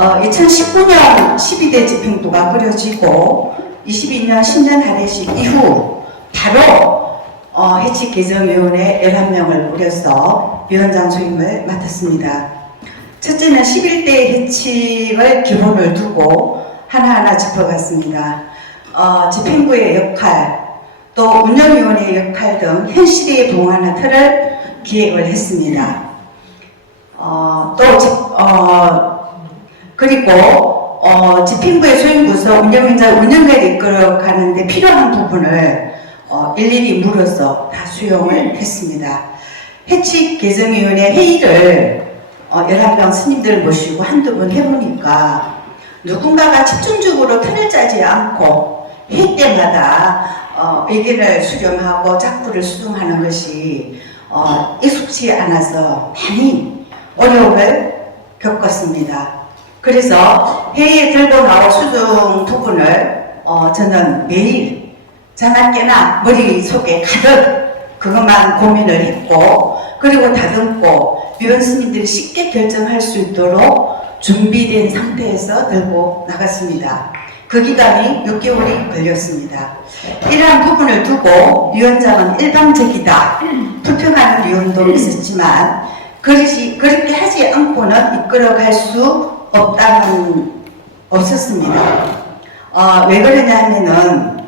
2019년 12대 집행부가 꾸려지고 22년 신년 할애식 이후 바로 해칙 개정위원회 11명을 꾸려서 위원장 소임을 맡았습니다. 첫째는 11대 해칙을 기본을 두고 하나하나 짚어갔습니다. 집행부의 역할, 또 운영위원회의 역할 등 현실에 부응하는 틀을 기획을 했습니다. 그리고 집행부의 소임부서 운영회를 이끌어가는데 필요한 부분을 일일이 물어서 다 수용을 했습니다. 해칙 개정위원회 회의를 11명 스님들을 모시고 한두 번 해보니까 누군가가 집중적으로 틀을 짜지 않고 회의 때마다 의견을 수렴하고 작부를 수정하는 것이 익숙치 않아서 많이 어려움을 겪었습니다. 그래서 회의에 들고 나올 수정 부분을 저는 매일 자나깨나 머릿속에 가득 그것만 고민을 했고, 그리고 다듬고 위원 스님들이 쉽게 결정할 수 있도록 준비된 상태에서 들고 나갔습니다. 그 기간이 6개월이 걸렸습니다. 이러한 부분을 두고 위원장은 일방적이다, 불평하는 위원도 있었지만 그렇게 하지 않고는 이끌어갈 수 없었습니다. 왜 그러냐 하면은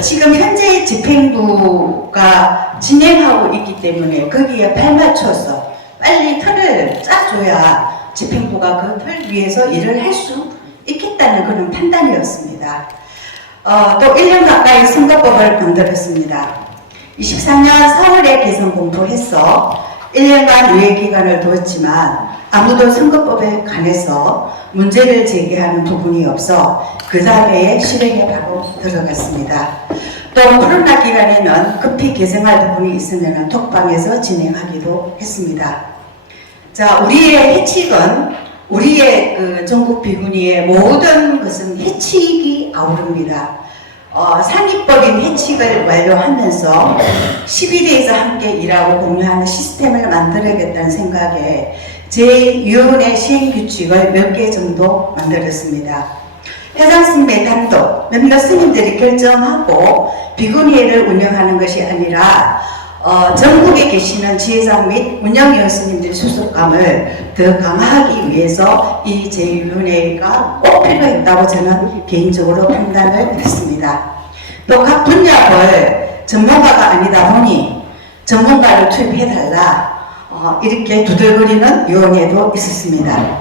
지금 현재 집행부가 진행하고 있기 때문에 거기에 발맞춰서 빨리 틀을 짜줘야 집행부가 그 틀 위에서 일을 할 수 있겠다는 그런 판단이었습니다. 또 1년 가까이 선거법을 만들었습니다. 24년 4월에 개선 공포해서 1년간 유예 기간을 두었지만 아무도 선거법에 관해서 문제를 제기하는 부분이 없어 그 다음에 실행에 바로 들어갔습니다. 또 코로나 기간에는 급히 개정할 부분이 있으면 톡방에서 진행하기도 했습니다. 자, 우리의 해칙은, 우리의 전국 비구니의 모든 것은 해칙이 아우릅니다. 상위법인 해칙을 완료하면서 12대에서 함께 일하고 공유하는 시스템을 만들어야겠다는 생각에 제6원의 시행규칙을 몇 개 정도 만들었습니다. 회장 스님의 단독, 몇몇 스님들이 결정하고 비구니회를 운영하는 것이 아니라 전국에 계시는 지회장 및 운영위원 스님들의 소속감을 더 강화하기 위해서 이 제6원회가 꼭 필요했다고 저는 개인적으로 판단을 했습니다. 또 각 분야별 전문가가 아니다 보니 전문가를 투입해달라, 이렇게 두들거리는 위원회도 있었습니다.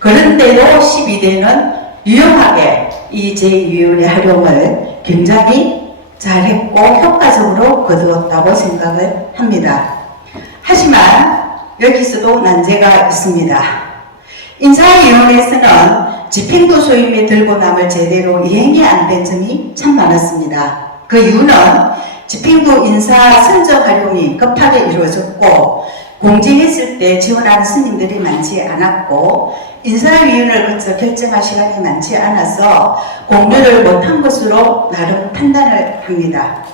그런데도 12대는 유용하게 이 제2위원회 활용을 굉장히 잘했고 효과적으로 거두었다고 생각을 합니다. 하지만 여기서도 난제가 있습니다. 인사위원회에서는 집행부 소임에 들고 남을 제대로 이행이 안 된 점이 참 많았습니다. 그 이유는 집행부 인사 선정 활용이 급하게 이루어졌고 공지했을 때 지원하는 스님들이 많지 않았고 인사위원회를 거쳐 결정할 시간이 많지 않아서 공유를 못한 것으로 나름 판단을 합니다.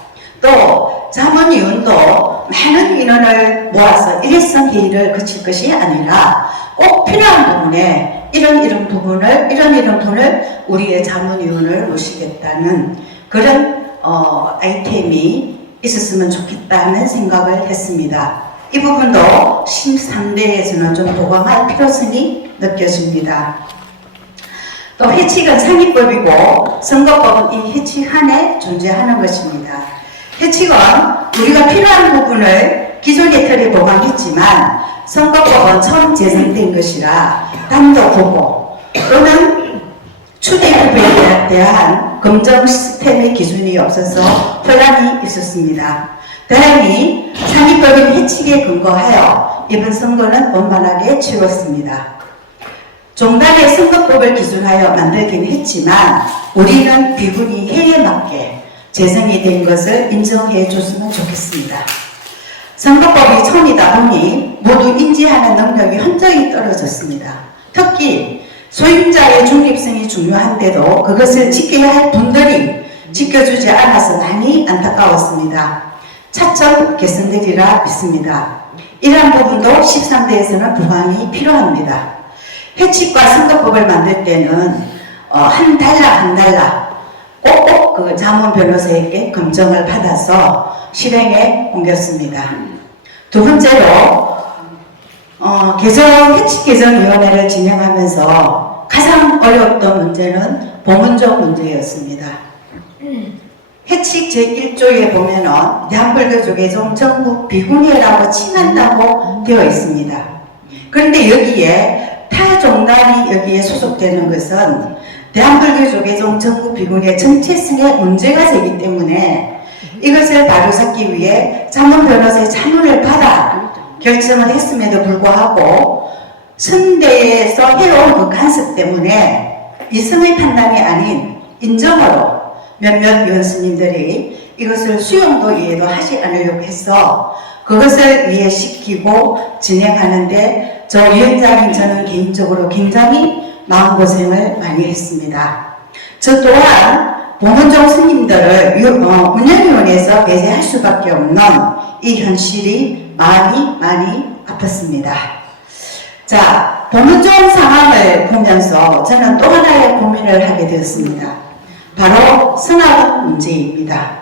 또 자문위원도 많은 인원을 모아서 일회성 회의를 거칠 것이 아니라 꼭 필요한 부분에 이런 분을 우리의 자문위원을 모시겠다는 그런 아이템이 있었으면 좋겠다는 생각을 했습니다. 이 부분도 13대에서는 좀 보강할 필요성이 느껴집니다. 또 해칙은 상위법이고 선거법은 이 해칙 안에 존재하는 것입니다. 해칙은 우리가 필요한 부분을 기존의 틀에 보강했지만 선거법은 처음 제정된 것이라 단독 후보 또는 추대 후보에 대한 검증 시스템의 기준이 없어서 혼란이 있었습니다. 다행히 상위법인 해칙에 근거하여 이번 선거는 원만하게 치렀습니다. 종단의 선거법을 기준하여 만들긴 했지만 우리는 비구니 해에 맞게 제정이 된 것을 인정해 줬으면 좋겠습니다. 선거법이 처음이다 보니 모두 인지하는 능력이 현저히 떨어졌습니다. 특히 소임자의 중립성이 중요한데도 그것을 지켜야 할 분들이 지켜주지 않아서 많이 안타까웠습니다. 차츰 개선되리라 믿습니다. 이러한 부분도 13대에서는 보강이 필요합니다. 해칙과 선거법을 만들 때는 한 달러 꼭꼭 그 자문 변호사에게 검증을 받아서 실행에 옮겼습니다. 두 번째로 해칙 개정위원회를 진행하면서 가장 어려웠던 문제는 보문적 문제였습니다. 해칙 제1조에 보면은 대한불교조계종 전국 비군회라고 칭한다고 되어 있습니다. 그런데 여기에 타 종단이 여기에 소속되는 것은 대한불교조계종 전국 비군회 정체성에 문제가 되기 때문에 이것을 바로잡기 위해 자문 변호사의 자문을 받아 결정을 했음에도 불구하고 선대에서 해온 그 간섭 때문에 이성의 판단이 아닌 인정으로 몇몇 위원 스님들이 이것을 수용도 이해도 하지 않으려고 해서 그것을 이해시키고 진행하는데 저 위원장인 저는 개인적으로 굉장히 마음고생을 많이 했습니다. 저 또한 보문종 스님들을 운영위원회에서 배제할 수밖에 없는 이 현실이 많이 아팠습니다. 자, 보문종 상황을 보면서 저는 또 하나의 고민을 하게 되었습니다. 바로 선악원 문제입니다.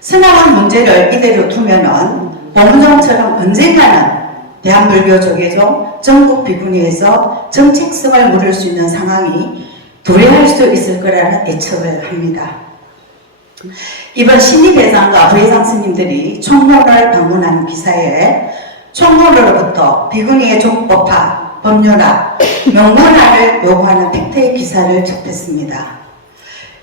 선악원 문제를 이대로 두면은 보문종처럼 언젠가는 대한불교조계종 전국 비군회에서 정책성을 물을 수 있는 상황이 도래할 수 있을 거라는 예측을 합니다. 이번 신입회장과 부회장 스님들이 총무를 방문한 기사에 총무로부터 비군회의 종법화, 법률화, 명문화를 요구하는 팩트의 기사를 접했습니다.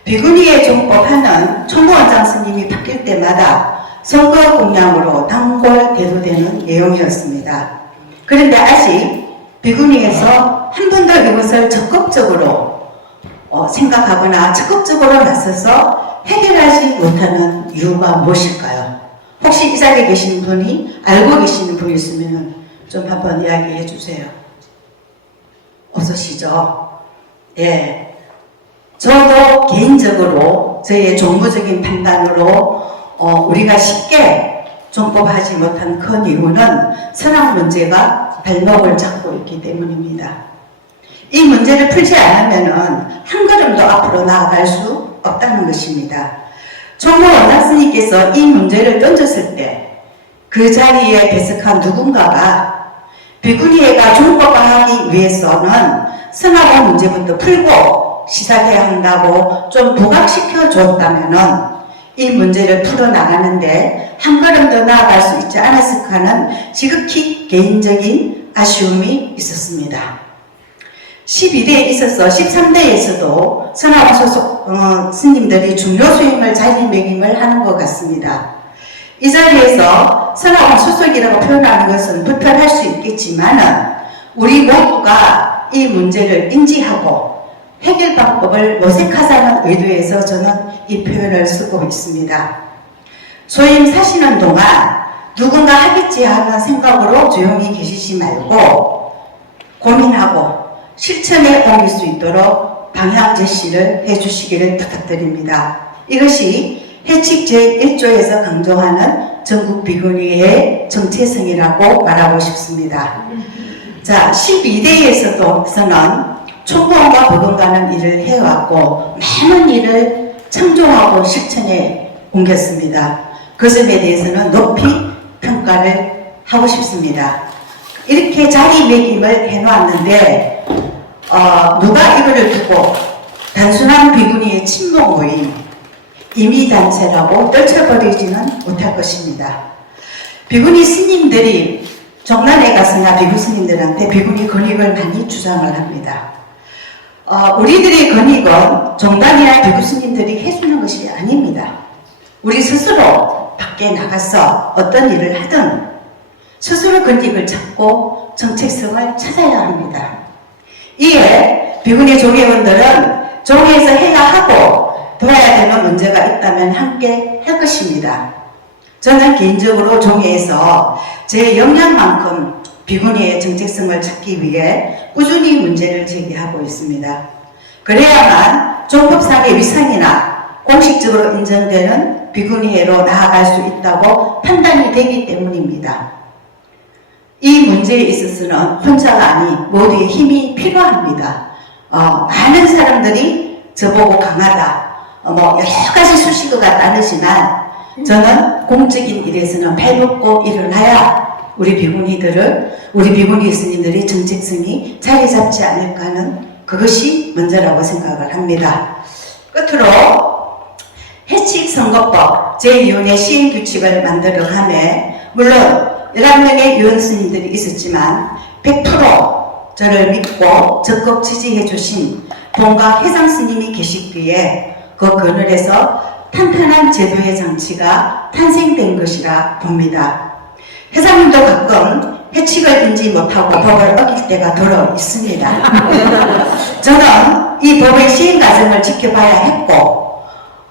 비군위의 종법화는 총무원장 스님이 바뀔 때마다 선거 공약으로 단골대로되는 내용이었습니다. 그런데 아직 비군위에서 한 번도 이것을 적극적으로 생각하거나 적극적으로 나서서 해결하지 못하는 이유가 무엇일까요? 혹시 이 자리에 계신 분이 알고 계시는 분이 있으면 좀 한번 이야기해 주세요. 없으시죠? 예. 저도 개인적으로 저의 종부적인 판단으로 우리가 쉽게 종법하지 못한 큰 이유는 선악 문제가 발목을 잡고 있기 때문입니다. 이 문제를 풀지 않으면 한 걸음도 앞으로 나아갈 수 없다는 것입니다. 총무 원장 스님께서 이 문제를 던졌을 때 그 자리에 배석한 누군가가 비군위회가 종법화하기 위해서는 선악원 문제부터 풀고 시작해야 한다고 좀 부각시켜 줬다면은 이 문제를 풀어나가는데 한 걸음 더 나아갈 수 있지 않았을까 하는 지극히 개인적인 아쉬움이 있었습니다. 12대에 있어서 13대에서도 선악원 소속 스님들이 중요 수행을 자리매김을 하는 것 같습니다. 이 자리에서 선악원 소속이라고 표현하는 것은 불편할 수 있겠지만은 우리 모두가 이 문제를 인지하고 해결 방법을 모색하자는 의도에서 저는 이 표현을 쓰고 있습니다. 소임 사시는 동안 누군가 하겠지 하는 생각으로 조용히 계시지 말고 고민하고 실천에 옮길 수 있도록 방향 제시를 해주시기를 부탁드립니다. 이것이 해칙 제1조에서 강조하는 전국 비군위의 정체성이라고 말하고 싶습니다. 자, 12대에서는 총무원과 법원가는 일을 해왔고 많은 일을 창조하고 실천에 옮겼습니다. 그 점에 대해서는 높이 평가를 하고 싶습니다. 이렇게 자리매김을 해놓았는데 누가 이거를 두고 단순한 비군위의 친목 모임, 임의단체라고 떨쳐버리지는 못할 것입니다. 비군위 스님들이 정난에 가서나 비구 스님들한테 비군위 권익을 많이 주장을 합니다. 우리들의 권익은 정당이나 비구 스님들이 해주는 것이 아닙니다. 우리 스스로 밖에 나가서 어떤 일을 하든 스스로 권익을 찾고 정책성을 찾아야 합니다. 이에 비군위 종회원들은 종회에서 해야 하고 도와야 되는 문제가 있다면 함께 할 것입니다. 저는 개인적으로 종회에서 제 역량만큼 비군위의 정책성을 찾기 위해 꾸준히 문제를 제기하고 있습니다. 그래야만 종법상의 위상이나 공식적으로 인정되는 비군위회로 나아갈 수 있다고 판단이 되기 때문입니다. 이 문제에 있어서는 혼자가 아닌 모두의 힘이 필요합니다. 많은 사람들이 저보고 강하다, 여러 가지 수식어가 따르지만 저는 공적인 일에서는 발벗고 일어나야 우리 비구니 스님들의 정체성이 자리 잡지 않을까 하는 그것이 먼저라고 생각을 합니다. 끝으로 해칙선거법 제2원의 시행규칙을 만들어가며 물론 11명의 유언 스님들이 있었지만 100% 저를 믿고 적극 지지해 주신 본각 회장 스님이 계시기에 그 그늘에서 탄탄한 제도의 장치가 탄생된 것이라 봅니다. 회장님도 가끔 해칙을 인지 못하고 법을 어길 때가 더러 있습니다. 저는 이 법의 시행 과정을 지켜봐야 했고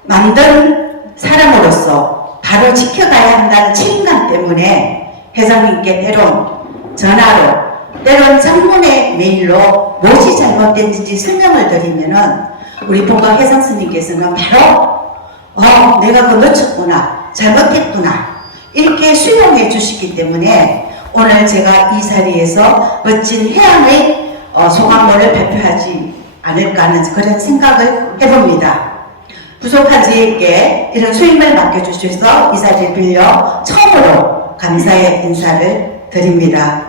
만든 사람으로서 바로 지켜가야 한다는 책임감 때문에 회장님께 때론 전화로 때론 장문의 메일로 무엇이 잘못됐는지 설명을 드리면은 우리 본각 회장 스님께서는 바로 내가 그거 놓쳤구나, 잘못했구나 이렇게 수용해 주시기 때문에 오늘 제가 이 자리에서 멋진 해안의 소감문을 발표하지 않을까 하는 그런 생각을 해봅니다. 부족한 저에게 이런 수임을 맡겨주셔서 이 자리를 빌려 처음으로 감사의 인사를 드립니다.